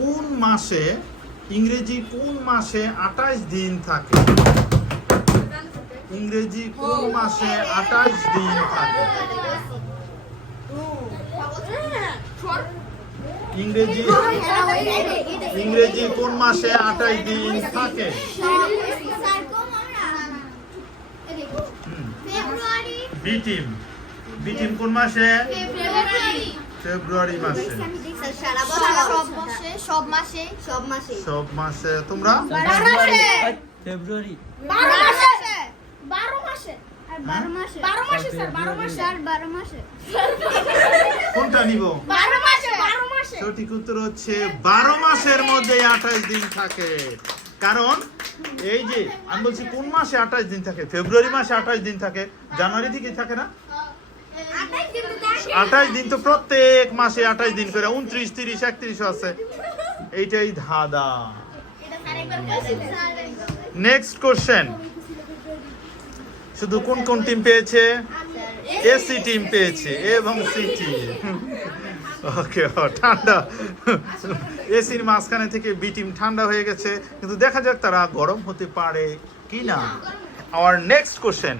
কোন মাসে ইংরেজি কোন মাসে আঠাশ দিন থাকে? ইংরেজি কোন মাসে আঠাশ দিন থাকে? ইংরেজি ইংরেজি কোন মাসে আঠাশ দিন থাকে? বি টিম বি টিম কোন মাসে? ফেব্রুয়ারি মাসে। সব মাসে সব মাসে। সব মাসে। তোমরা? ফেব্রুয়ারি। বারো মাসে। বারো মাসে। বারো মাসে। বারো মাসে স্যার বারো মাসে। আর বারো মাসে। কোনটা নিব? সঠিক উত্তর হচ্ছে বারো মাসের মধ্যে আঠাশ দিন থাকে। কারণ এই যে আমি বলছি কোন মাসে আঠাশ দিন থাকে? ফেব্রুয়ারি মাসে আঠাশ দিন থাকে। জানুয়ারি থেকে থাকে না? আঠাশ দিন তো প্রত্যেক মাসে আঠাশ দিন করে, উনত্রিশ, তিরিশ, একত্রিশ আছে। এইটাই ধাঁধা। নেক্সট কোশ্চেন শুধু কোন কোন টিম পেয়েছে? এসি টিম পেয়েছে এবং সি টিম ওকে ঠান্ডা। এসির মাঝখানে থেকে বি টিম ঠান্ডা হয়ে গেছে। কিন্তু দেখা যাক তারা গরম হতে পারে কি না আওয়ার নেক্সট কোশ্চেন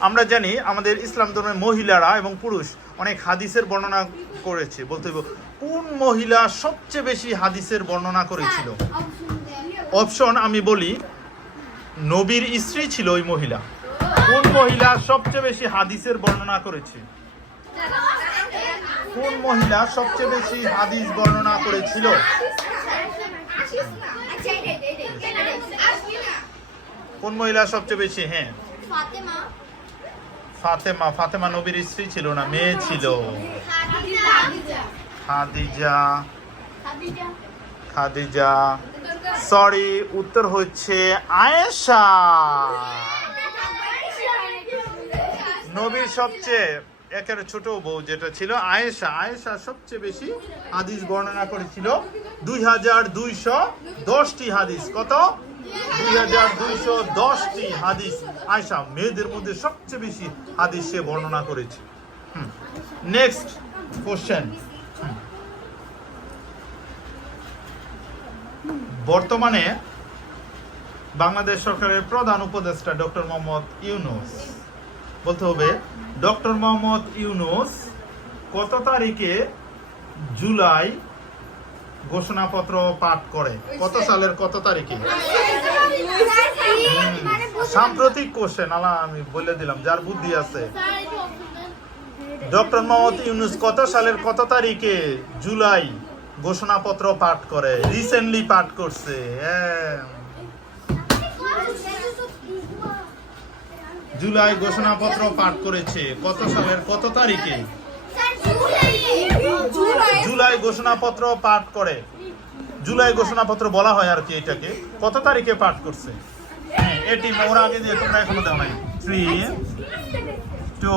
আমরা জানি আমাদের ইসলাম ধর্মের মহিলারা এবং পুরুষ অনেক হাদিসের বর্ণনা করেছে বলতে কোন মহিলা সবচেয়ে বেশি হাদিসের বর্ণনা করেছিল অপশন আমি বলি নবীর স্ত্রী ছিল ওই মহিলা কোন মহিলা সবচেয়ে বেশি হাদিসের বর্ণনা করেছে কোন মহিলা সবচেয়ে বেশি হাদিস বর্ণনা করেছিল কোন মহিলা সবচেয়ে বেশি? হ্যাঁ। ফাতেমা। ফাতেমা নবীর স্ত্রী ছিল না মেয়ে ছিল। খাদিজা। খাদিজা। খাদিজা। খাদিজা। সরি উত্তর হচ্ছে আয়েশা। নবীর সবচেয়ে একের ছোট বউ যেটা ছিল আয়েশা। আয়েশা সবচেয়ে বেশি হাদিস বর্ণনা করেছিল দুই হাজার দুইশো দশটি হাদিস। কত? দুই হাদিস আয়েশা, মেয়েদের মধ্যে সবচেয়ে বেশি হাদিস সে বর্ণনা করেছে। নেক্সট কোশ্চেন বর্তমানে বাংলাদেশ সরকারের প্রধান উপদেষ্টা ডক্টর মোহাম্মদ ইউনুস। বলতে হবে, ডক্টর মোহাম্মদ ইউনুস কত তারিখে জুলাই ঘোষণাপত্র পাঠ করে। কত সালের, কত তারিখে? সাম্প্রতিক কোশ্চেন আলা আমি বলে দিলাম, যার বুদ্ধি আছে। ডক্টর মোহাম্মদ ইউনুস, কত সালের, কত তারিখে জুলাই ঘোষণাপত্র পাঠ করে? রিসেন্টলি পাঠ করছে হ্যাঁ। জুলাই ঘোষণাপত্র পাঠ করেছে, কত সালের, কত তারিখে? জুলাই। ঘোষণাপত্র পাঠ করে। জুলাই ঘোষণাপত্র বলা হয় আর কি এটাকে। কত তারিখে পাঠ করছে? হ্যাঁ এটি ওরা আগে দিয়ে তোমরা এখনও দাও নাই। থ্রি টু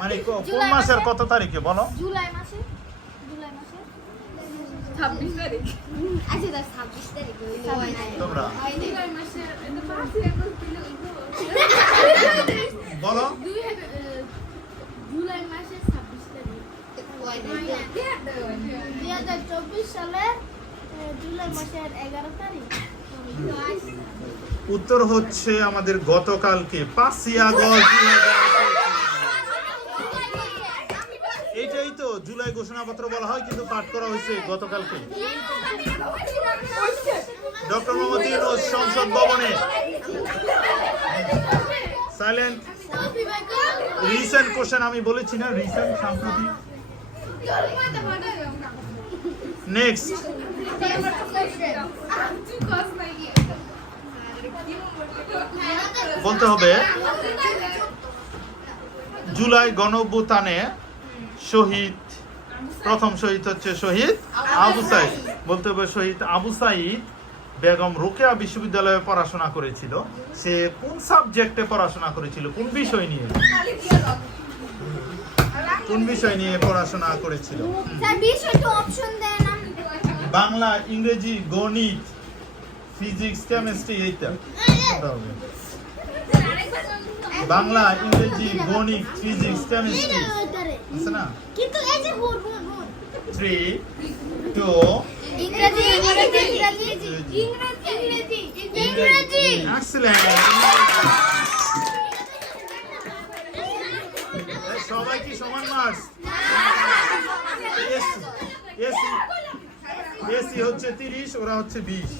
মানে কোন মাসের কত তারিখে বলো? জুলাই ছাব্বিশ তারিখ। আচ্ছা তার ছাব্বিশ তারিখ তোমরা? জুলাই মাসের এটা পাঁচ এপ্রিল ছিল বলো। জুলাই মাসের ছাব্বিশ তারিখ। দুই হাজার চব্বিশ সালের জুলাই মাসের এগারো তারিখ। উত্তর হচ্ছে আমাদের গতকালকে পাঁচই আগস্ট জুলাই ঘোষণাপত্র বলা হয়, কিন্তু পাঠ করা হয়েছে গতকালকে। ডক্টর মোহাম্মদ ইউনুস সংসদ ভবনে। সাইলেন্ট রিসেন্ট কোশ্চেন আমি বলেছি না রিসেন্ট সাম্প্রতিক। বলতে হবে, জুলাই গণঅভ্যুত্থানে শহীদ প্রথম শহীদ হচ্ছে শহীদ আবু সাইদ। বলতে হবে শহীদ আবু সাইদ বেগম রোকেয়া বিশ্ববিদ্যালয়ে পড়াশোনা করেছিল। সে কোন সাবজেক্টে পড়াশোনা করেছিল? কোন বিষয় নিয়ে? কোন বিষয় নিয়ে পড়াশোনা করেছিল? বাংলা ইংরেজি গণিত ফিজিক্স কেমিস্ট্রি এইটা? বাংলা ইংরেজি গণিত ফিজিক্স কেমিস্ট্রি। আছে না? কিন্তু এই যে হুর হুর হুর থ্রি টু ইংরেজি ইংরেজি ইংরেজি ইংরেজি। ইংরেজি এক্সেলেন্ট সবাই কি সমান মার্কস এসি এসি এসি হচ্ছে তিরিশ ওরা হচ্ছে বিশ।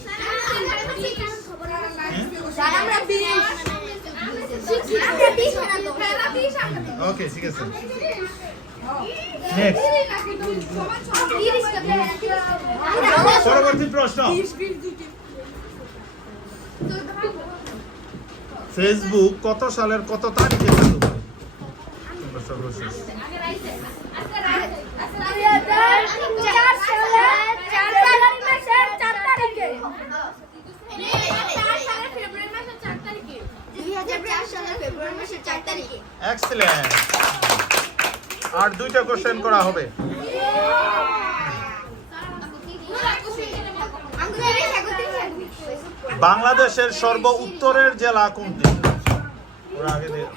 স্যার আমরা 20 আমরা 20 ওকে ঠিক আছে। পরবর্তী প্রশ্ন। ফেসবুক কত সালের কত তারিখে চালু হয়? এক্সেলেন্ট আর দুইটা কোশ্চেন করা হবে। বাংলাদেশের সর্ব উত্তরের জেলা কোনটি?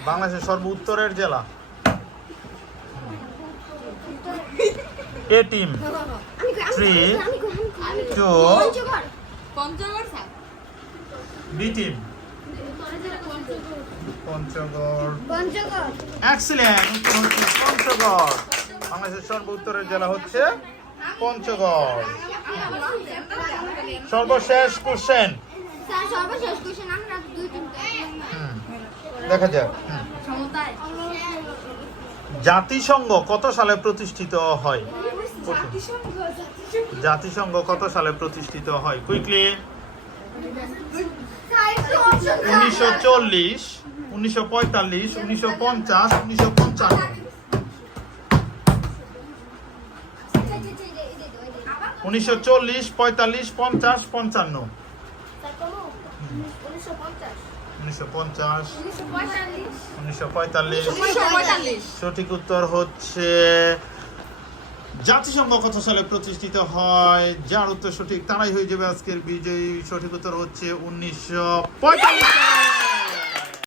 বাংলাদেশের সর্ব উত্তরের জেলা। A team Three, two B team Panchagarh. Excellent Panchagarh. বাংলাদেশের সর্ব উত্তরের জেলা হচ্ছে পঞ্চগড়। সর্বশেষ কোশ্চেন সর্বশেষ কোশ্চেন আমরা দুই তিনটা দেখা। যাক হুম। জাতিসংঘ কত সালে প্রতিষ্ঠিত হয়? জাতিসংঘ কত সালে প্রতিষ্ঠিত হয়? কুইকলি উনিশশো চল্লিশ। উনিশশো পঁয়তাল্লিশ উনিশশো পঞ্চাশ উনিশশো পঞ্চান্ন। উনিশশো চল্লিশ পঁয়তাল্লিশ পঞ্চাশ পঞ্চান্ন। উনিশশো পঞ্চাশ। উনিশশো পঁয়তাল্লিশ। সঠিক উত্তর হচ্ছে জাতিসংঘ কত সালে প্রতিষ্ঠিত হয়। যার উত্তর সঠিক তারাই হয়ে যাবে আজকের বিজয়ী। সঠিক উত্তর হচ্ছে উনিশশো পঁয়তাল্লিশ।